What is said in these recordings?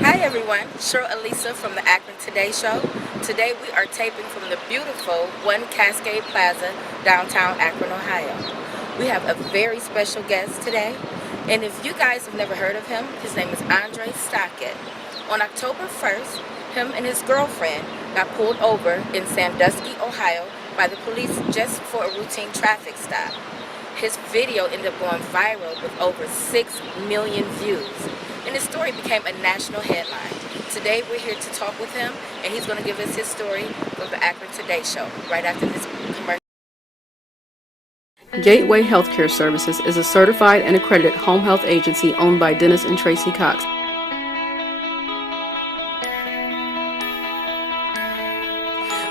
Hi everyone, Cheryl Elisa from the Akron Today Show. Today we are taping from the beautiful One Cascade Plaza, downtown Akron, Ohio. We have a very special guest today, and if you guys have never heard of him, his name is Andre Stockett. On October 1st, him and his girlfriend got pulled over in Sandusky, Ohio by the police just for a routine traffic stop. His video ended up going viral with over 6 million views, and his story became a national headline. Today we're here to talk with him, and he's going to give us his story from the Akron Today Show right after this commercial. Gateway Healthcare Services is a certified and accredited home health agency owned by Dennis and Tracy Cox.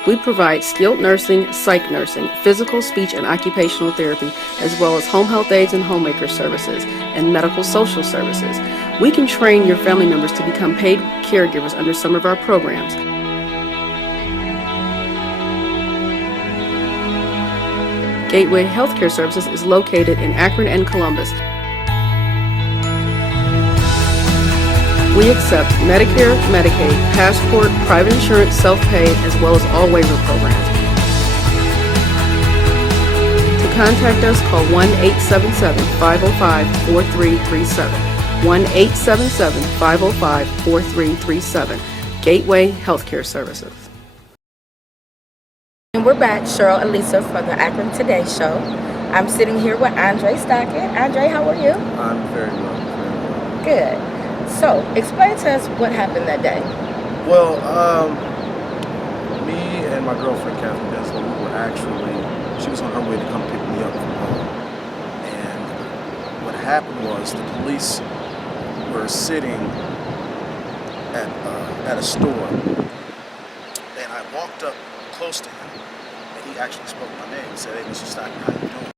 We provide skilled nursing, psych nursing, physical, speech, and occupational therapy, as well as home health aides and homemaker services, and medical social services. We can train your family members to become paid caregivers under some of our programs. Gateway Healthcare Services is located in Akron and Columbus. We accept Medicare, Medicaid, Passport, private insurance, self-pay, as well as all waiver programs. To contact us, call 1-877-505-4337. 1-877-505-4337. Gateway Healthcare Services. And we're back, Cheryl Elisa from the Akron Today Show. I'm sitting here with Andre Stockett. Andre, how are you? I'm very well. Good. So, explain to us what happened that day. Well, me and my girlfriend, Catherine Deslow, we were she was on her way to come pick me up from home. And what happened was the police were sitting at a store, and I walked up close to him, and he actually spoke my name. He said, "Hey, Mr. Stockton, how you doing?"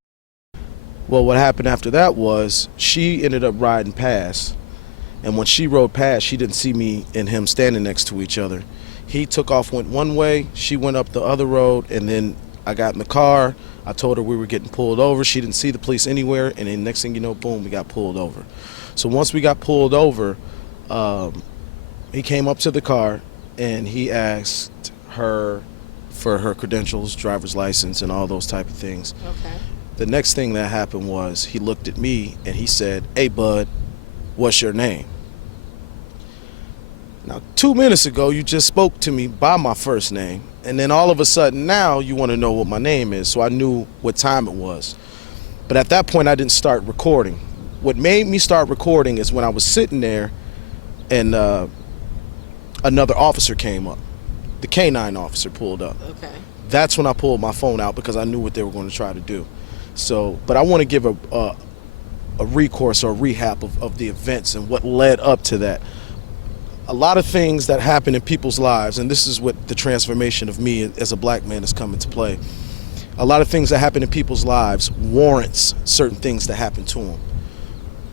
Well, what happened after that was she ended up riding past. And when she rode past, she didn't see me and him standing next to each other. He took off, went one way, she went up the other road, and then I got in the car. I told her we were getting pulled over. She didn't see the police anywhere, and then next thing you know, boom, we got pulled over. So once we got pulled over, he came up to the car, and he asked her for her credentials, driver's license, and all those type of things. Okay. The next thing that happened was he looked at me, and he said, "Hey, bud, what's your name?" Now, 2 minutes ago, you just spoke to me by my first name, and then all of a sudden now you want to know what my name is, so I knew what time it was. But at that point, I didn't start recording. What made me start recording is when I was sitting there and another officer came up. The canine officer pulled up. Okay. That's when I pulled my phone out because I knew what they were going to try to do. So, but I want to give a recourse or a recap of the events and what led up to that. A lot of things that happen in people's lives, and this is what the transformation of me as a black man has come into play. A lot of things that happen in people's lives warrants certain things that happen to them.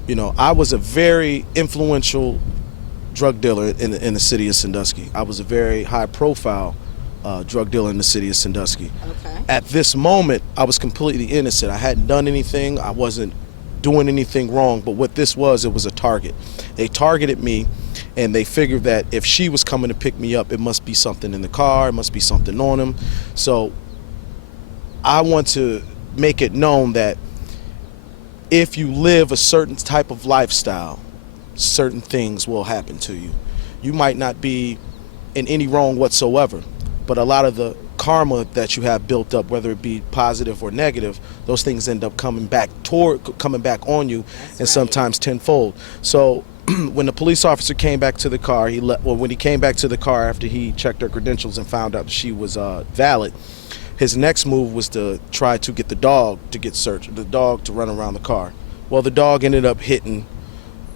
You know, I was a very influential drug dealer in the city of Sandusky. I was a very high profile drug dealer in the city of Sandusky. Okay. At this moment, I was completely innocent. I hadn't done anything. I wasn't doing anything wrong, but what this was, it was a target. They targeted me, and they figured that if she was coming to pick me up, it must be something in the car, it must be something on him. So I want to make it known that if you live a certain type of lifestyle, certain things will happen to you. You might not be in any wrong whatsoever, but a lot of the karma that you have built up, whether it be positive or negative, those things end up coming back on you. That's and right. Sometimes tenfold. So when the police officer came back to the car, when he came back to the car after he checked her credentials and found out that she was valid, his next move was to try to get the dog to get searched, the dog to run around the car. Well, the dog ended up hitting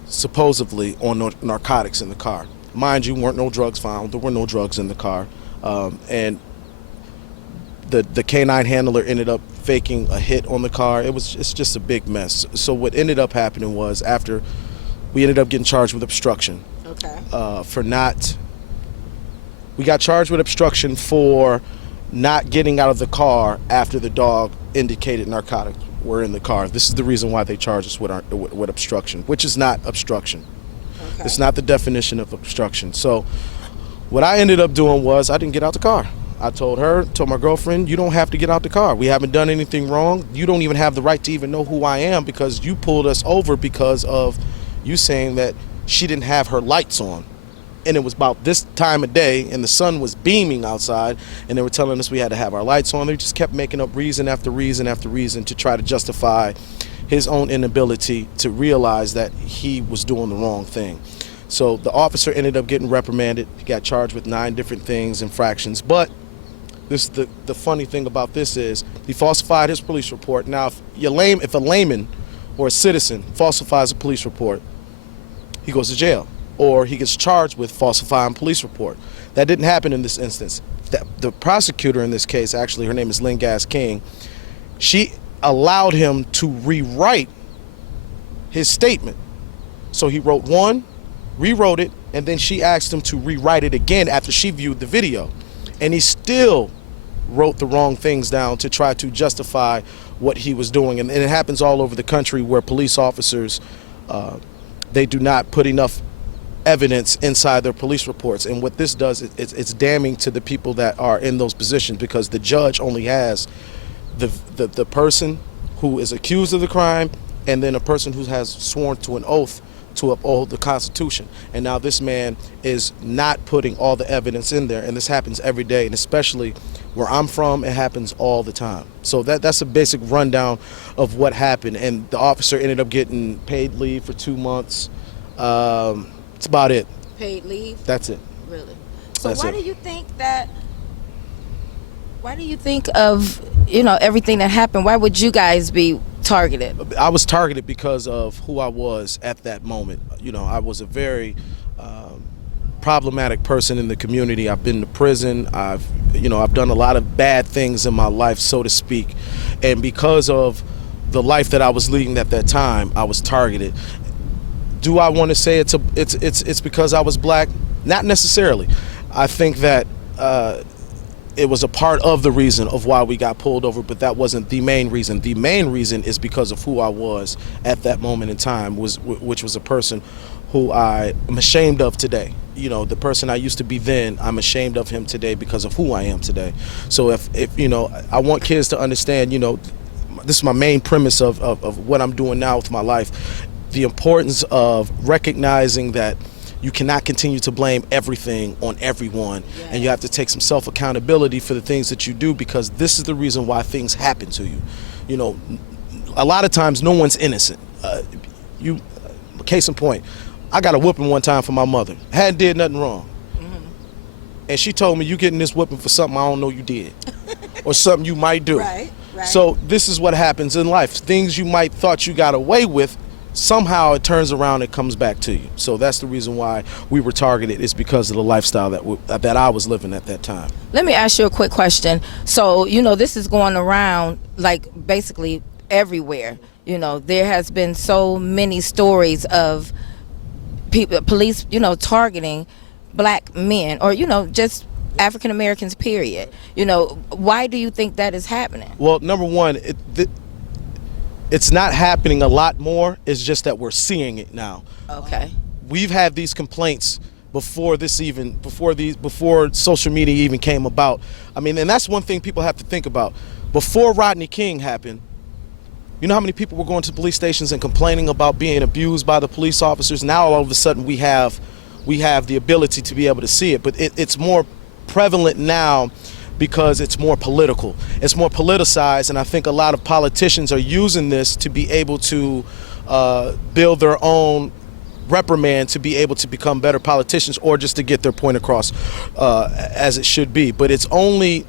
supposedly on narcotics in the car. Mind you, weren't no drugs found. There were no drugs in the car. And the canine handler ended up faking a hit on the car. It's just a big mess. So what ended up happening was after we ended up getting charged with obstruction. Okay. We got charged with obstruction for not getting out of the car after the dog indicated narcotics were in the car. This is the reason why they charged us with obstruction, which is not obstruction. Okay. It's not the definition of obstruction. So what I ended up doing was I didn't get out the car. I told my girlfriend, you don't have to get out the car. We haven't done anything wrong. You don't even have the right to even know who I am because you pulled us over because of you saying that she didn't have her lights on. And it was about this time of day and the sun was beaming outside and they were telling us we had to have our lights on. They just kept making up reason after reason after reason to try to justify his own inability to realize that he was doing the wrong thing. So the officer ended up getting reprimanded. He got charged with 9 different things, infractions. But this the funny thing about this is he falsified his police report. Now, if a layman or a citizen falsifies a police report, he goes to jail or he gets charged with falsifying police report. That didn't happen in this instance. The prosecutor in this case, actually, her name is Lynn Gass King, she allowed him to rewrite his statement. So he wrote one, rewrote it, and then she asked him to rewrite it again after she viewed the video. And he still wrote the wrong things down to try to justify what he was doing. And it happens all over the country where police officers, they do not put enough evidence inside their police reports. And what this does, it's damning to the people that are in those positions because the judge only has the person who is accused of the crime and then a person who has sworn to an oath to uphold the Constitution. And now this man is not putting all the evidence in there, and this happens every day, and especially where I'm from, it happens all the time. So that's a basic rundown of what happened, and the officer ended up getting paid leave for 2 months. That's about it. Paid leave? That's it. Really? So That's why it. do you think of, everything that happened? Why would you guys be targeted? I was targeted because of who I was at that moment. I was a very problematic person in the community. I've been to prison. I've done a lot of bad things in my life, so to speak. And because of the life that I was leading at that time, I was targeted. Do I want to say it's because I was black? Not necessarily. I think that it was a part of the reason of why we got pulled over, but that wasn't the main reason. The main reason is because of who I was at that moment in time, which was a person who I am ashamed of today. The person I used to be then, I'm ashamed of him today because of who I am today. So if I want kids to understand, this is my main premise of what I'm doing now with my life, the importance of recognizing that you cannot continue to blame everything on everyone, and you have to take some self-accountability for the things that you do, because this is the reason why things happen to you. A lot of times no one's innocent. Case in point, I got a whooping one time from my mother. Hadn't did nothing wrong. Mm-hmm. And she told me, you getting this whooping for something I don't know you did or something you might do. Right. So this is what happens in life. Things you might thought you got away with, somehow it turns around and comes back to you. So that's the reason why we were targeted, is because of the lifestyle that I was living at that time. Let me ask you a quick question. So, this is going around like basically everywhere. There has been so many stories of police, targeting black men or, just African Americans, period. Why do you think that is happening? Well, number one, it's not happening a lot more. It's just that we're seeing it now. Okay. We've had these complaints before social media even came about. And that's one thing people have to think about. Before Rodney King happened, you know how many people were going to police stations and complaining about being abused by the police officers? Now all of a sudden we have the ability to be able to see it, but it's more prevalent now because it's more political. It's more politicized, and I think a lot of politicians are using this to be able to build their own reprimand, to be able to become better politicians, or just to get their point across as it should be. But it's only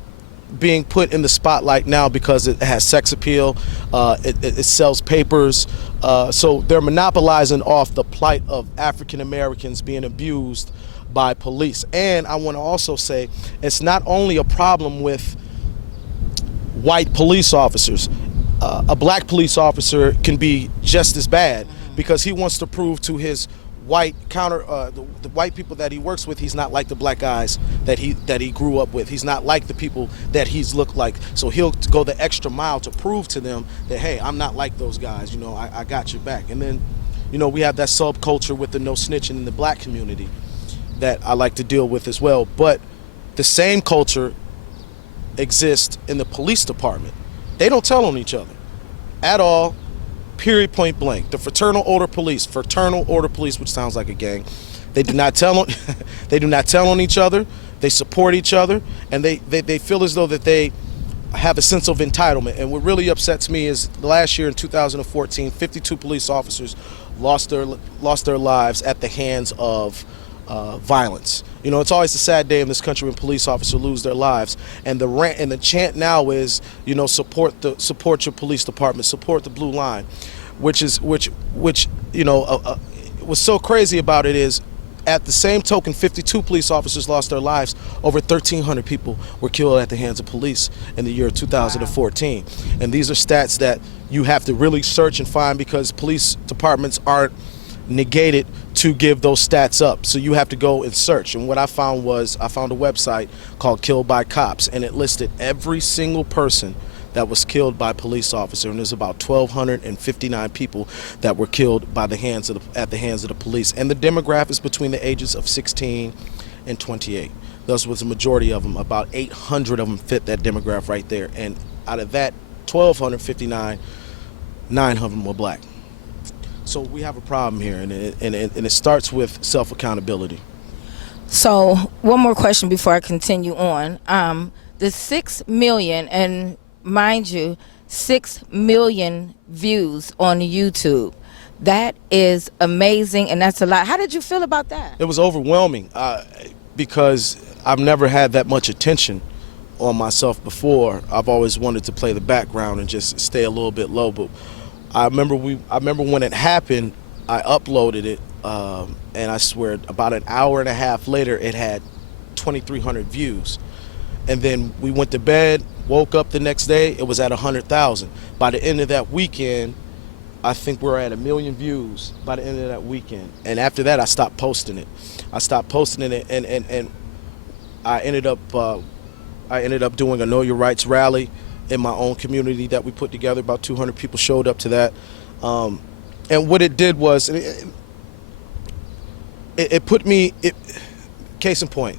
being put in the spotlight now because it has sex appeal, it sells papers, so they're monopolizing off the plight of African Americans being abused by police. And I want to also say it's not only a problem with white police officers. A black police officer can be just as bad because he wants to prove to his white the white people that he works with, he's not like the black guys that he grew up with. He's not like the people that he's looked like. So he'll go the extra mile to prove to them that, hey, I'm not like those guys. I got your back. And then You know, we have that subculture with the no snitching in the black community that I like to deal with as well. But the same culture exists in the police department. They don't tell on each other at all, period, point blank. The fraternal order police, which sounds like a gang, they do not tell on they do not tell on each other. They support each other, and they feel as though that they have a sense of entitlement. And what really upsets me is last year in 2014, 52 police officers lost their lives at the hands of violence. You know, it's always a sad day in this country when police officers lose their lives. And the chant now is, you know, support your police department, support the blue line, which you know, what's so crazy about it is, at the same token, 52 police officers lost their lives. Over 1,300 people were killed at the hands of police in the year 2014. Wow. And these are stats that you have to really search and find, because police departments aren't negated to give those stats up. So you have to go and search. And what I found was, I found a website called Killed by Cops, and it listed every single person that was killed by police officer, and there's about 1,259 people that were killed at the hands of the police. And the demographics between the ages of 16 and 28. Thus was the majority of them. About 800 of them fit that demographic right there. And out of that 1,259, 9 of them were black. So we have a problem here, and it starts with self-accountability. So one more question before I continue on. The 6 million, and mind you, 6 million views on YouTube. That is amazing, and that's a lot. How did you feel about that? It was overwhelming, because I've never had that much attention on myself before. I've always wanted to play the background and just stay a little bit low. But I remember when it happened, I uploaded it, and I swear about an hour and a half later, it had 2,300 views. And then we went to bed, woke up the next day, it was at 100,000. By the end of that weekend, I think we're at 1 million views by the end of that weekend. And after that, I stopped posting it. And I ended up doing a Know Your Rights rally in my own community that we put together. About 200 people showed up to that. And what it did was, it put me, case in point,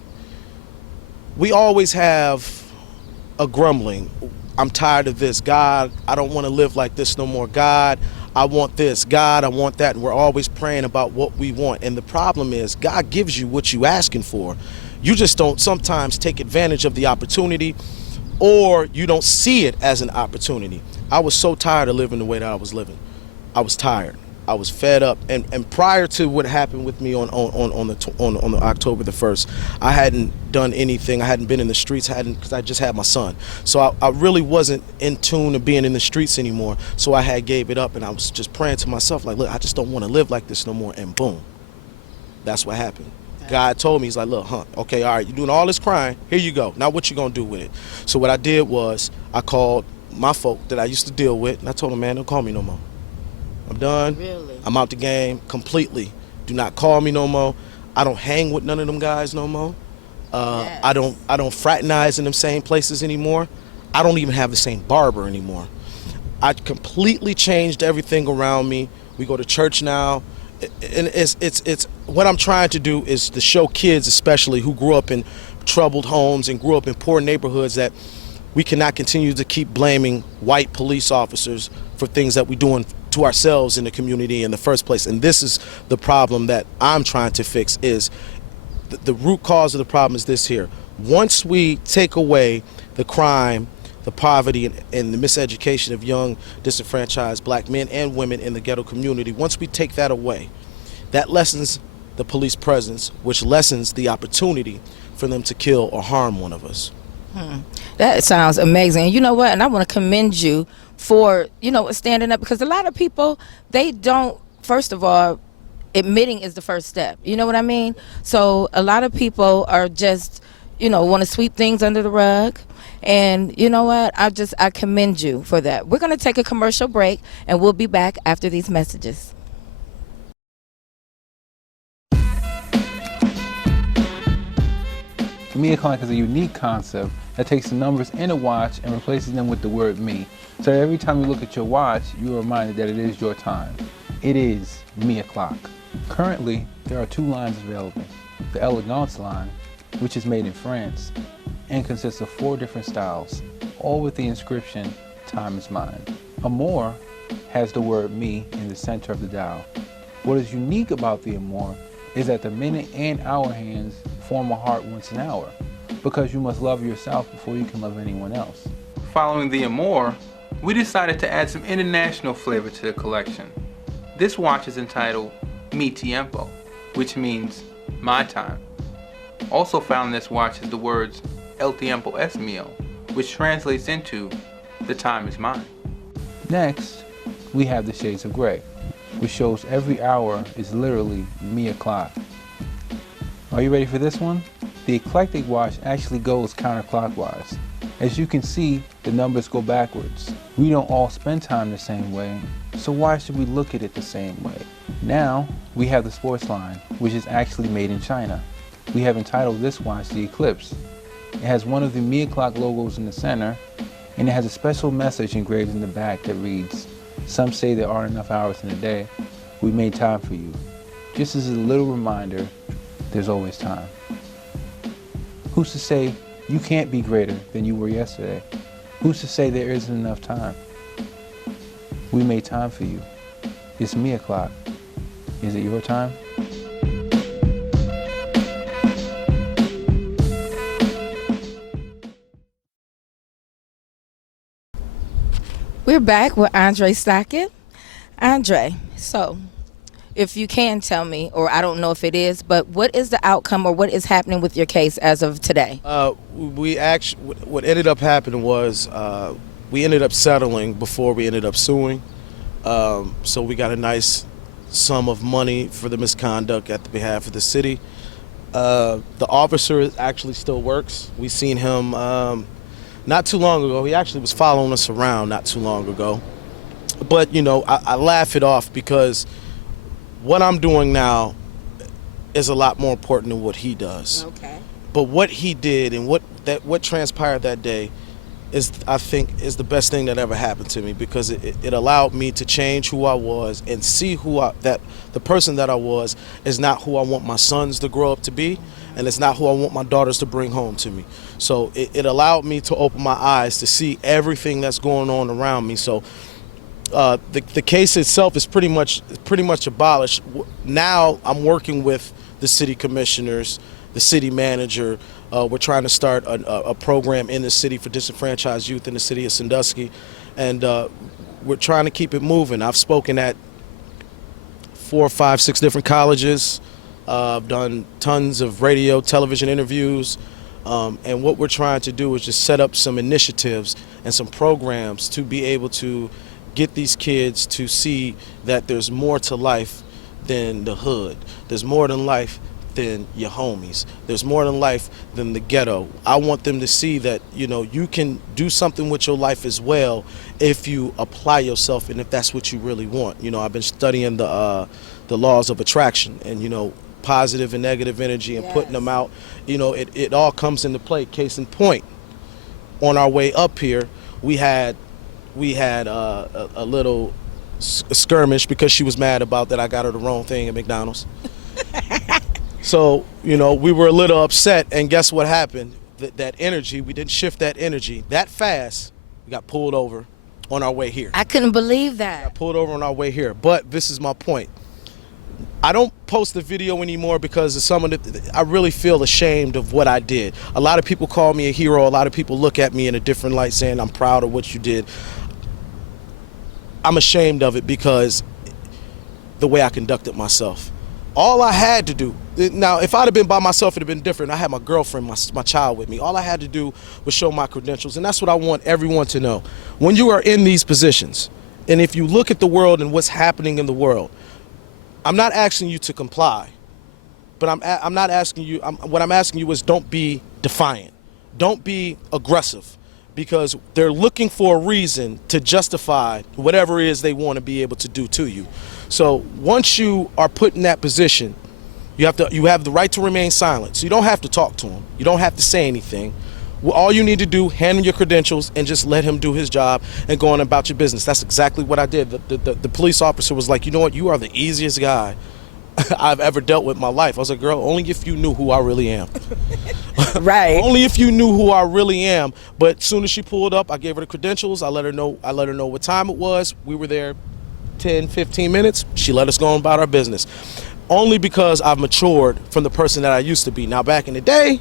we always have a grumbling. I'm tired of this. God, I don't want to live like this no more. God, I want this. God, I want that. And we're always praying about what we want. And the problem is, God gives you what you're asking for. You just don't sometimes take advantage of the opportunity, or you don't see it as an opportunity. I was so tired of living the way that I was living. I was tired. I was fed up, and prior to what happened with me on the October the 1st, I hadn't done anything. I hadn't been in the streets. Because I just had my son, so I really wasn't in tune to being in the streets anymore. So I had gave it up, and I was just praying to myself, like, look, I just don't want to live like this no more. And boom, that's what happened. God told me, he's like, look, okay, all right, you're doing all this crying. Here you go. Now what you gonna do with it? So what I did was, I called my folk that I used to deal with, and I told them, man, don't call me no more. I'm done. Really? I'm out the game completely. Do not call me no more. I don't hang with none of them guys no more. Yes. I don't fraternize in them same places anymore. I don't even have the same barber anymore. I completely changed everything around me. We go to church now. And it's what I'm trying to do is to show kids, especially who grew up in troubled homes and grew up in poor neighborhoods, that we cannot continue to keep blaming white police officers for things that we're doing to ourselves in the community in the first place. And this is the problem that I'm trying to fix. Is the root cause of the problem is this here. Once we take away the crime, the poverty, and the miseducation of young, disenfranchised black men and women in the ghetto community, once we take that away, that lessens the police presence, which lessens the opportunity for them to kill or harm one of us. That sounds amazing. And you know what? And I want to commend you for, standing up, because a lot of people, they don't, first of all, admitting is the first step. You know what I mean? So a lot of people are just, want to sweep things under the rug. And you know what? I commend you for that. We're going to take a commercial break, and we'll be back after these messages. The media clock is a unique concept that takes the numbers in a watch and replaces them with the word me. So every time you look at your watch, you are reminded that it is your time. It is me o'clock. Currently, there are 2 lines available. The Elegance line, which is made in France and consists of 4 different styles, all with the inscription, "Time is mine." Amour has the word me in the center of the dial. What is unique about the Amour is that the minute and hour hands form a heart once an hour, because you must love yourself before you can love anyone else. Following the Amour, we decided to add some international flavor to the collection. This watch is entitled Mi Tiempo, which means my time. Also found in this watch is the words El Tiempo es mío, which translates into the time is mine. Next, we have the Shades of Grey, which shows every hour is literally me o'clock. Are you ready for this one? The eclectic watch actually goes counterclockwise. As you can see, the numbers go backwards. We don't all spend time the same way, so why should we look at it the same way? Now, we have the sports line, which is actually made in China. We have entitled this watch the Eclipse. It has one of the Me O'Clock logos in the center, and it has a special message engraved in the back that reads, "Some say there aren't enough hours in a day. We made time for you." Just as a little reminder, there's always time. Who's to say you can't be greater than you were yesterday? Who's to say there isn't enough time? We made time for you. It's me o'clock. Is it your time? We're back with Andre Stockett. Andre, so if you can tell me, or I don't know if it is, but what is the outcome or what is happening with your case as of today? What ended up happening was we ended up settling before we ended up suing. So we got a nice sum of money for the misconduct at the behalf of the city. The officer actually still works. We seen him not too long ago. He actually was following us around not too long ago. But, you know, I laugh it off because what I'm doing now is a lot more important than what he does. Okay. But what he did and what transpired that day is, I think, is the best thing that ever happened to me, because it allowed me to change who I was and see that the person that I was is not who I want my sons to grow up to be, and it's not who I want my daughters to bring home to me. So it allowed me to open my eyes to see everything that's going on around me. So the case itself is pretty much abolished. Now I'm working with the city commissioners, the city manager. We're trying to start a program in the city for disenfranchised youth in the city of Sandusky, and we're trying to keep it moving. I've spoken at 4, 5, 6 different colleges. I've done tons of radio, television interviews, and what we're trying to do is just set up some initiatives and some programs to be able to get these kids to see that there's more to life than the hood. There's more than life than your homies. There's more than life than the ghetto. I want them to see that, you know, you can do something with your life as well if you apply yourself and if that's what you really want. You know, I've been studying the laws of attraction and, you know, positive and negative energy and putting them out. You know, it all comes into play. Case in point, on our way up here, we had a little skirmish because she was mad about that I got her the wrong thing at McDonald's. So, you know, we were a little upset, and guess what happened? That energy, we didn't shift that energy that fast. We got pulled over on our way here. I couldn't believe that. Got pulled over on our way here. But this is my point. I don't post the video anymore because of some of I really feel ashamed of what I did. A lot of people call me a hero. A lot of people look at me in a different light saying I'm proud of what you did. I'm ashamed of it because the way I conducted myself. All I had to do, now if I'd have been by myself, it'd have been different. I had my girlfriend, my child with me. All I had to do was show my credentials, and that's what I want everyone to know. When you are in these positions, and if you look at the world and what's happening in the world, I'm not asking you to comply, but I'm not asking you, what I'm asking you is don't be defiant. Don't be aggressive, because they're looking for a reason to justify whatever it is they want to be able to do to you. So once you are put in that position, you have the right to remain silent. So you don't have to talk to them. You don't have to say anything. Well, all you need to do, hand him your credentials and just let him do his job and go on about your business. That's exactly what I did. The police officer was like, you know what, you are the easiest guy I've ever dealt with in my life. I was like, girl, only if you knew who I really am. Right. Only if you knew who I really am. But as soon as she pulled up, I gave her the credentials. I let her know what time it was. We were there 10, 15 minutes. She let us go on about our business. Only because I've matured from the person that I used to be. Now, back in the day,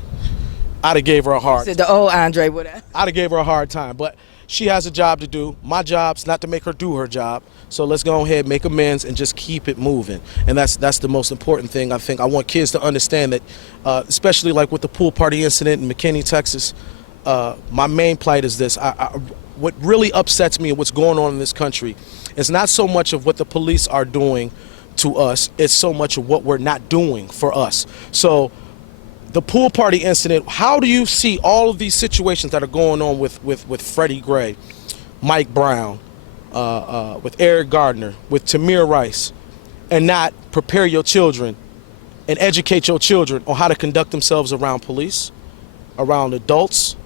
I'd have gave her a hard time. The old Andre would have. I'd have gave her a hard time, but she has a job to do. My job's not to make her do her job. So let's go ahead, make amends, and just keep it moving. And that's the most important thing. I think I want kids to understand that, especially like with the pool party incident in McKinney, Texas. My main plight is this. What really upsets me and what's going on in this country is not so much of what the police are doing to us. It's so much of what we're not doing for us. So the pool party incident, how do you see all of these situations that are going on with Freddie Gray, Mike Brown, with Eric Gardner, with Tamir Rice, and not prepare your children and educate your children on how to conduct themselves around police, around adults,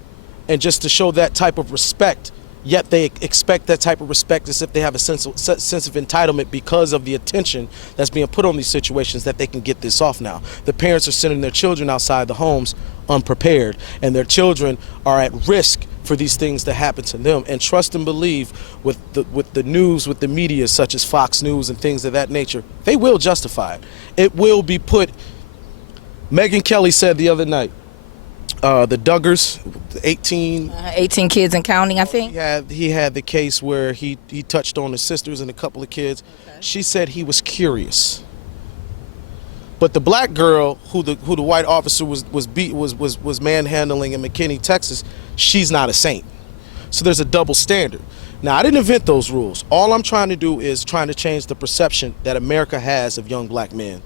and just to show that type of respect? Yet they expect that type of respect as if they have a sense of entitlement because of the attention that's being put on these situations, that they can get this off now. The parents are sending their children outside the homes unprepared, and their children are at risk for these things to happen to them. And trust and believe, with the news, with the media such as Fox News and things of that nature, they will justify it. It will be put. Megyn Kelly said the other night, the Duggars, 18 kids and counting, I think. He had the case where he touched on his sisters and a couple of kids. Okay. She said he was curious. But the black girl who the white officer was manhandling in McKinney, Texas, she's not a saint. So there's a double standard. Now, I didn't invent those rules. All I'm trying to do is trying to change the perception that America has of young black men,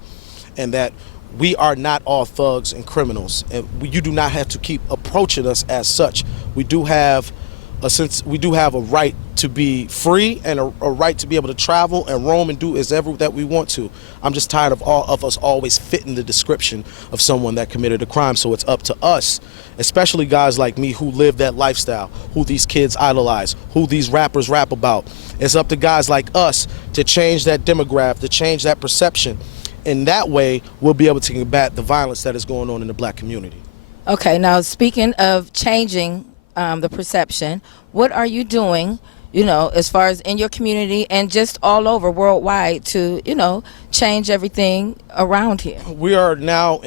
and that we are not all thugs and criminals, and you do not have to keep approaching us as such. We do have a right to be free and a right to be able to travel and roam and do ever that we want to. I'm just tired of all of us always fitting the description of someone that committed a crime. So it's up to us, especially guys like me who live that lifestyle, who these kids idolize, who these rappers rap about. It's up to guys like us to change that demographic, to change that perception. In that way, we'll be able to combat the violence that is going on in the black community. Okay, now speaking of changing the perception, what are you doing, as far as in your community and just all over worldwide to, change everything around here? We are now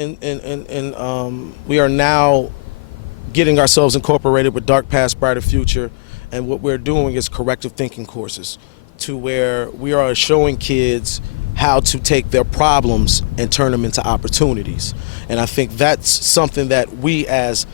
we are now getting ourselves incorporated with Dark Past, Brighter Future, and what we're doing is corrective thinking courses, to where we are showing kids how to take their problems and turn them into opportunities. And I think that's something that we as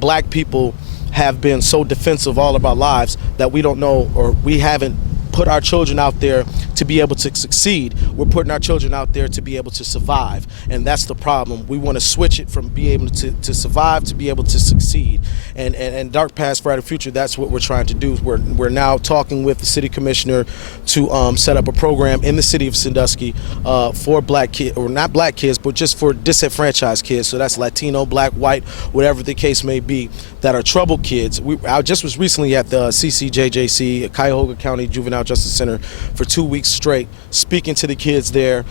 black people have been so defensive all of our lives, that we don't know, or we haven't put our children out there to be able to succeed. We're putting our children out there to be able to survive, and that's the problem. We want to switch it from being able to survive to be able to succeed. And Dark Past, Brighter Future, that's what we're trying to do. We're now talking with the city commissioner to set up a program in the city of Sandusky for black kids, or not black kids, but just for disenfranchised kids. So that's Latino, black, white, whatever the case may be, that are troubled kids. I just was recently at the CCJJC, Cuyahoga County Juvenile Justice Center, for 2 weeks straight, speaking to the kids there,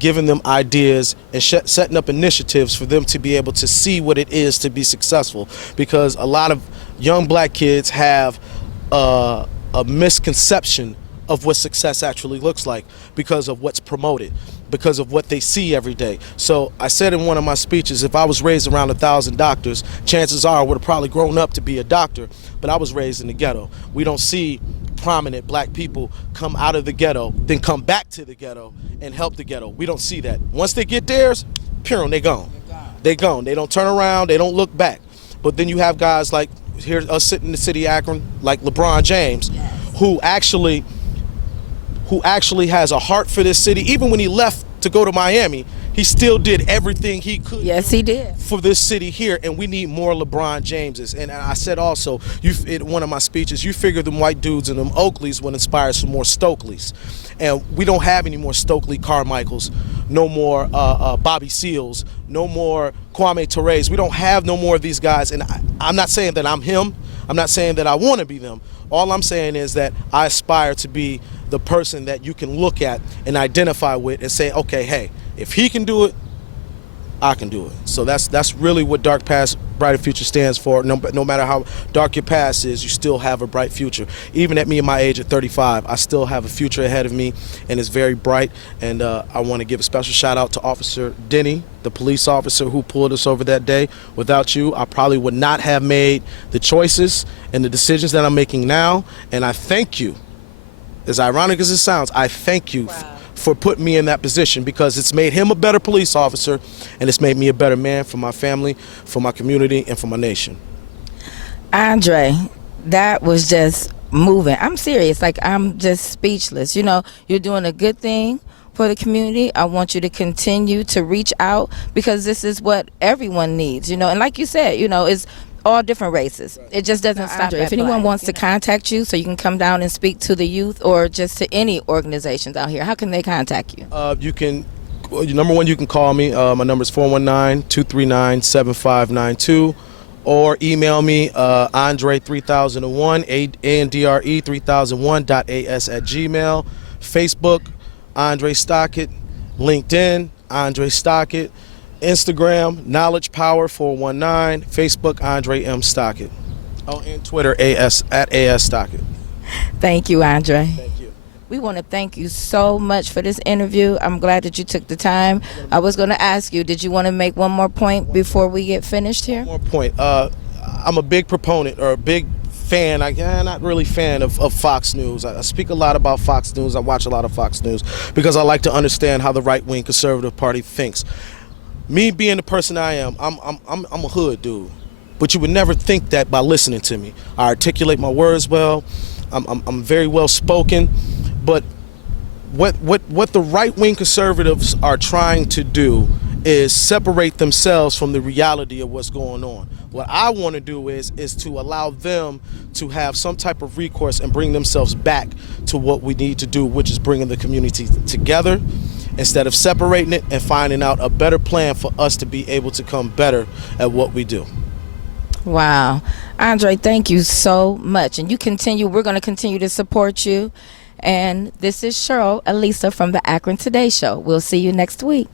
giving them ideas and setting up initiatives for them to be able to see what it is to be successful. Because a lot of young black kids have a misconception of what success actually looks like because of what's promoted, because of what they see every day. So I said in one of my speeches, if I was raised around 1,000 doctors, chances are I would have probably grown up to be a doctor, but I was raised in the ghetto. We don't see prominent black people come out of the ghetto, then come back to the ghetto and help the ghetto. We don't see that. Once they get theirs, pure, they gone. They gone. They don't turn around, they don't look back. But then you have guys like here, us sitting in the city of Akron, like LeBron James, yes, who actually has a heart for this city. Even when he left to go to Miami, he still did everything he could. Yes, he did. For this city here, and we need more LeBron Jameses. And I said also, in one of my speeches, you figure them white dudes and them Oakleys would inspire some more Stokeleys. And we don't have any more Stokely Carmichaels, no more Bobby Seals, no more Kwame Torres. We don't have no more of these guys. And I'm not saying that I'm him. I'm not saying that I want to be them. All I'm saying is that I aspire to be the person that you can look at and identify with and say, okay, hey, if he can do it, I can do it. So that's really what Dark Past, Brighter Future stands for. No matter how dark your past is, you still have a bright future. Even at me and my age at 35, I still have a future ahead of me, and it's very bright. And I want to give a special shout out to Officer Denny, the police officer who pulled us over that day. Without you, I probably would not have made the choices and the decisions that I'm making now. And I thank you. As ironic as it sounds, I thank you for putting me in that position, because it's made him a better police officer, and it's made me a better man for my family, for my community, and for my nation. Andre, that was just moving. I'm serious. Like, I'm just speechless. You know, you're doing a good thing for the community. I want you to continue to reach out, because this is what everyone needs, you know. And like you said, you know, it's all different races. It just doesn't stop. Andre, if anyone wants to contact you so you can come down and speak to the youth, or just to any organizations out here, how can they contact you? You can, number one, you can call me. My number is 419-239-7592, or email me, Andre3001, ANDRE3001.as@gmail. Facebook, Andre Stockett. LinkedIn, Andre Stockett. Instagram, Knowledge Power 419. Facebook, Andre M. Stockett. Oh, and Twitter, AS Stockett. Thank you, Andre. Thank you. We want to thank you so much for this interview. I'm glad that you took the time. I was going to ask you, did you want to make one more point before we get finished here? One more point. I'm a big proponent, or a big fan, not really fan of Fox News. I speak a lot about Fox News. I watch a lot of Fox News because I like to understand how the right-wing conservative party thinks. Me being the person I am, I'm a hood dude, but you would never think that by listening to me. I articulate my words well. I'm very well spoken, but what the right-wing conservatives are trying to do is separate themselves from the reality of what's going on. What I want to do is to allow them to have some type of recourse and bring themselves back to what we need to do, which is bringing the community together instead of separating it, and finding out a better plan for us to be able to come better at what we do. Wow. Andre, thank you so much. And you continue. We're going to continue to support you. And this is Cheryl Elisa from the Akron Today Show. We'll see you next week.